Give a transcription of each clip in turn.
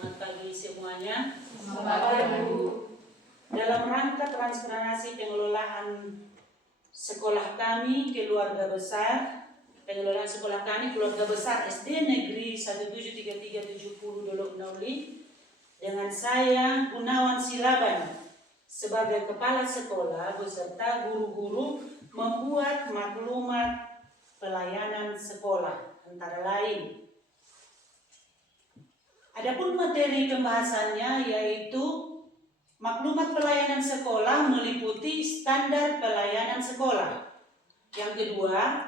Selamat pagi semuanya. Selamat pagi, Bu. Dalam rangka transparansi pengelolaan sekolah kami keluarga besar, pengelolaan sekolah kami keluarga besar SD Negeri 173370 Dolok Nauli, dengan saya Gunawan Silaban sebagai kepala sekolah beserta guru-guru membuat maklumat pelayanan sekolah antara lain. Adapun materi pembahasannya yaitu maklumat pelayanan sekolah meliputi standar pelayanan sekolah. Yang kedua,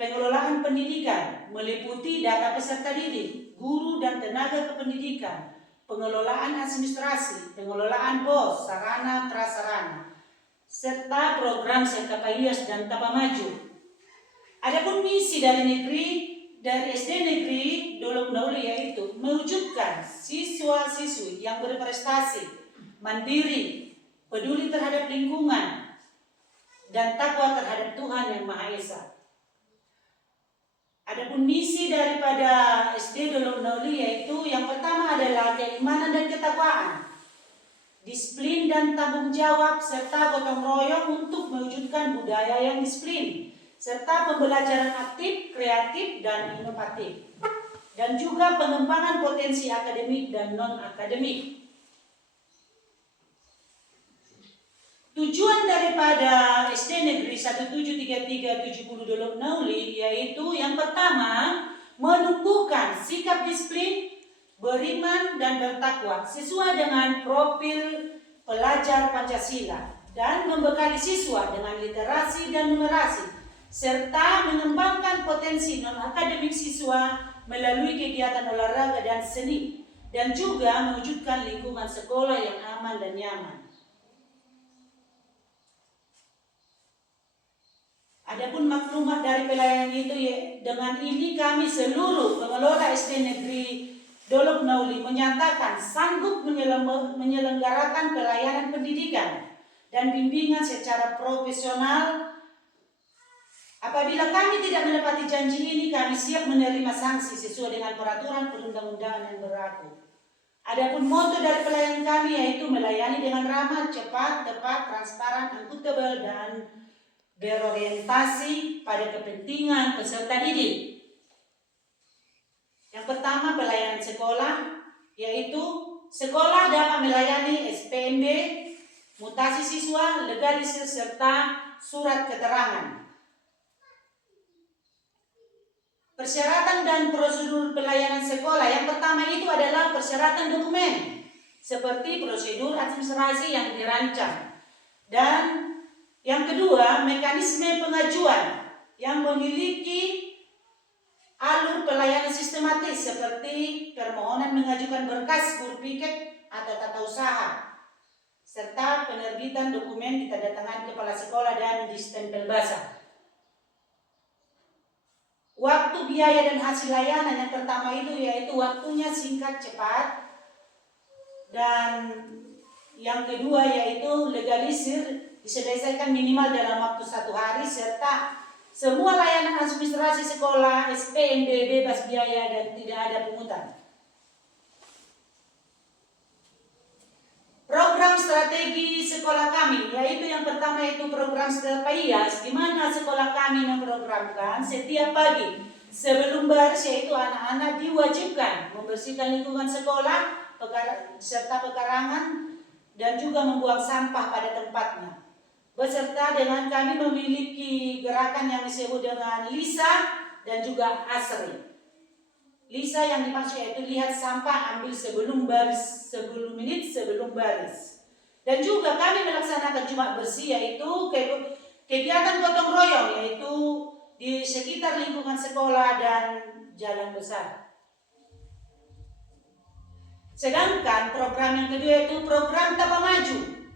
pengelolaan pendidikan meliputi data peserta didik, guru dan tenaga kependidikan, pengelolaan administrasi, pengelolaan BOS, sarana prasarana, serta program Sekapaias dan Tapamaju. Adapun misi dari SD Negeri Dolok Nauli yaitu mewujudkan siswa-siswi yang berprestasi, mandiri, peduli terhadap lingkungan, dan takwa terhadap Tuhan Yang Maha Esa. Adapun misi daripada SD Dolok Nauli yaitu yang pertama adalah keimanan dan ketakwaan, disiplin dan tanggung jawab, serta gotong royong untuk mewujudkan budaya yang disiplin, serta pembelajaran aktif, kreatif, dan inovatif, dan juga pengembangan potensi akademik dan non-akademik. Tujuan daripada SD Negeri 173370 Dolok Nauli yaitu yang pertama, menumbuhkan sikap disiplin, beriman, dan bertakwa sesuai dengan profil pelajar Pancasila, dan membekali siswa dengan literasi dan numerasi, serta mengembangkan potensi non-akademik siswa melalui kegiatan olahraga dan seni, dan juga mewujudkan lingkungan sekolah yang aman dan nyaman. Adapun maklumat dari pelayanan itu, dengan ini kami seluruh pengelola SD Negeri Dolok Nauli menyatakan sanggup menyelenggarakan pelayanan pendidikan dan bimbingan secara profesional. Apabila kami tidak menepati janji ini, kami siap menerima sanksi sesuai dengan peraturan perundang-undangan yang berlaku. Adapun moto dari pelayanan kami yaitu melayani dengan ramah, cepat, tepat, transparan, akuntabel, dan berorientasi pada kepentingan peserta didik. Yang pertama, pelayanan sekolah, yaitu sekolah dapat melayani SPMB, mutasi siswa, legalisir, serta surat keterangan. Persyaratan dan prosedur pelayanan sekolah, yang pertama itu adalah persyaratan dokumen, seperti prosedur administrasi yang dirancang. Dan yang kedua, mekanisme pengajuan yang memiliki alur pelayanan sistematis seperti permohonan mengajukan berkas berpiket atau tata usaha, serta penerbitan dokumen ditandatangani kepala sekolah dan distempel basah. Waktu, biaya, dan hasil layanan yang pertama itu yaitu waktunya singkat, cepat, dan yang kedua yaitu legalisir diselesaikan minimal dalam waktu 1 hari, serta semua layanan administrasi sekolah SPMB bebas biaya dan tidak ada pungutan. Program strategi sekolah kami yaitu yang pertama itu program Sekapaias, di mana sekolah kami memprogramkan setiap pagi sebelum baris yaitu anak-anak diwajibkan membersihkan lingkungan sekolah serta pekarangan dan juga membuang sampah pada tempatnya. Beserta dengan kami memiliki gerakan yang disebut dengan LISA dan juga ASRI. LISA yang dimaksud yaitu lihat sampah, ambil sebelum baris, 10 menit sebelum baris. Dan juga kami melaksanakan Jumat bersih yaitu kegiatan gotong royong yaitu di sekitar lingkungan sekolah dan jalan besar. Sedangkan program yang kedua yaitu program Tapamaju,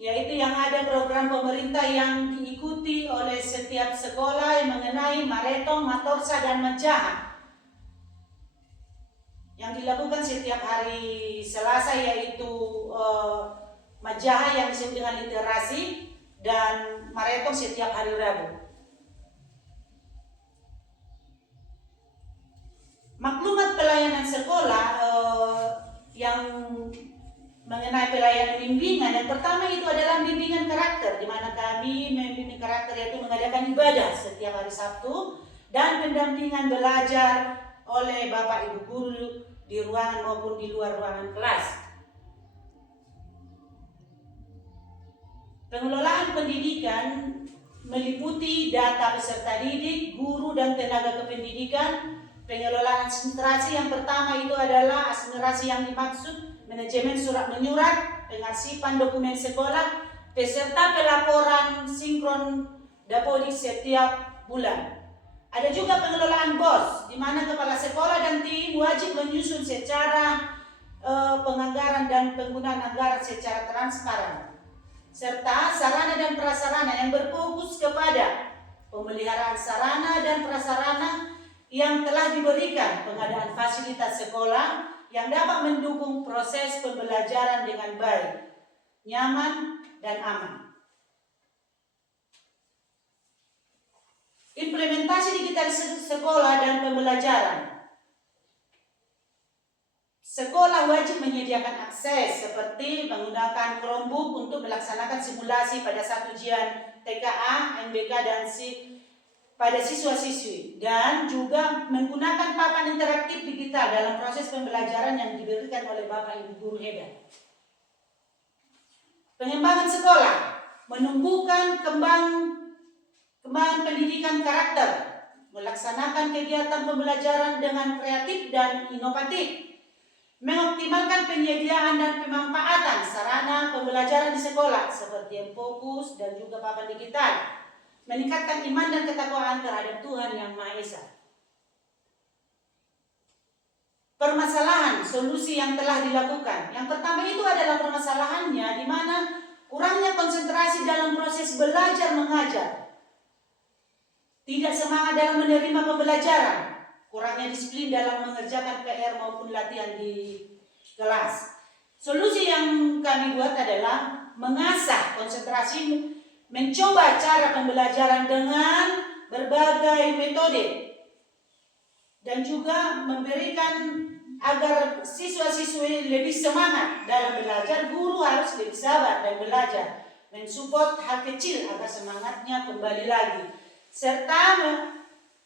yaitu yang ada program pemerintah yang diikuti oleh setiap sekolah yang mengenai Maretong, Matorsa, dan Majaha, yang dilakukan setiap hari Selasa yaitu Majaha yang disebut dengan literasi, dan Maretong setiap hari Rabu. Maklumat pelayanan sekolah mengenai pelayanan bimbingan. Yang pertama itu adalah bimbingan karakter, di mana kami membimbing karakter yaitu mengadakan ibadah setiap hari Sabtu dan pendampingan belajar oleh Bapak Ibu guru di ruangan maupun di luar ruangan kelas. Pengelolaan pendidikan meliputi data peserta didik, guru dan tenaga kependidikan. Pengelolaan administrasi yang pertama itu adalah administrasi yang dimaksud manajemen surat menyurat, pengarsipan dokumen sekolah, beserta pelaporan sinkron Dapodik setiap bulan. Ada juga pengelolaan BOS, di mana kepala sekolah dan tim wajib menyusun secara penganggaran dan penggunaan anggaran secara transparan, serta sarana dan prasarana yang berfokus kepada pemeliharaan sarana dan prasarana yang telah diberikan, pengadaan fasilitas sekolah yang dapat mendukung proses pembelajaran dengan baik, nyaman, dan aman. Implementasi digital sekolah dan pembelajaran. Sekolah wajib menyediakan akses seperti menggunakan Chromebook untuk melaksanakan simulasi pada saat ujian TKA, MBK, dan pada siswa-siswi, dan juga menggunakan papan interaktif digital dalam proses pembelajaran yang diberikan oleh Bapak Ibu guru hebat. Pengembangan sekolah menumbuhkan kembangan pendidikan karakter, melaksanakan kegiatan pembelajaran dengan kreatif dan inovatif, mengoptimalkan penyediaan dan pemanfaatan sarana pembelajaran di sekolah seperti yang fokus dan juga papan digital, meningkatkan iman dan ketakwaan terhadap Tuhan Yang Maha Esa. Permasalahan solusi yang telah dilakukan. Yang pertama itu adalah permasalahannya di mana kurangnya konsentrasi dalam proses belajar mengajar, tidak semangat dalam menerima pembelajaran, kurangnya disiplin dalam mengerjakan PR maupun latihan di kelas. Solusi yang kami buat adalah mengasah konsentrasi, mencoba cara pembelajaran dengan berbagai metode, dan juga memberikan agar siswa-siswi lebih semangat dalam belajar. Guru harus lebih sabar dan belajar, mensupport hal kecil agar semangatnya kembali lagi, serta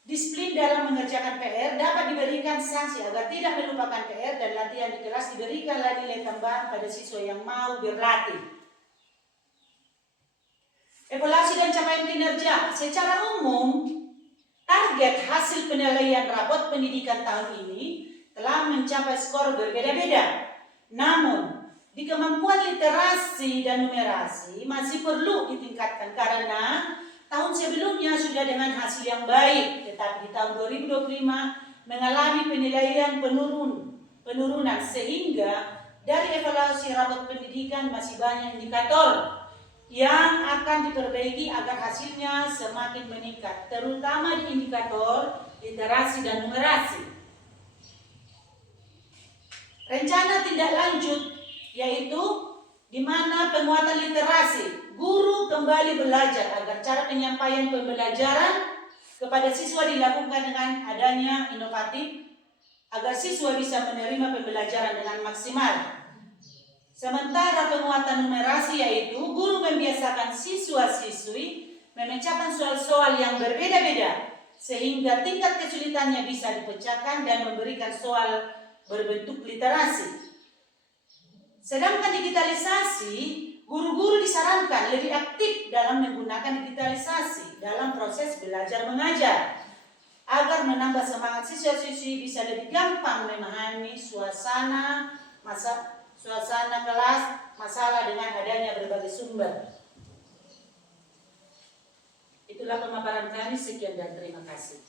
disiplin dalam mengerjakan PR. Dapat diberikan sanksi agar tidak melupakan PR, dan latihan di kelas diberikanlah nilai tambahan pada siswa yang mau berlatih. Evaluasi dan capaian kinerja. Secara umum, target hasil penilaian rapot pendidikan tahun ini telah mencapai skor berbeda-beda. Namun, di kemampuan literasi dan numerasi masih perlu ditingkatkan karena tahun sebelumnya sudah dengan hasil yang baik, tetapi di tahun 2025 mengalami penilaian penurunan, sehingga dari evaluasi rapot pendidikan masih banyak indikator yang akan diperbaiki agar hasilnya semakin meningkat, terutama di indikator literasi dan numerasi. Rencana tindak lanjut yaitu di mana penguatan literasi, guru kembali belajar agar cara penyampaian pembelajaran kepada siswa dilakukan dengan adanya inovatif agar siswa bisa menerima pembelajaran dengan maksimal. Sementara penguatan numerasi yaitu guru membiasakan siswa-siswi memecahkan soal-soal yang berbeda-beda sehingga tingkat kesulitannya bisa dipecahkan dan memberikan soal berbentuk literasi. Sedangkan digitalisasi, guru-guru disarankan lebih aktif dalam menggunakan digitalisasi dalam proses belajar mengajar agar menambah semangat siswa-siswi bisa lebih gampang memahami suasana kelas, masalah dengan adanya berbagai sumber. Itulah pemaparan kami, sekian dan terima kasih.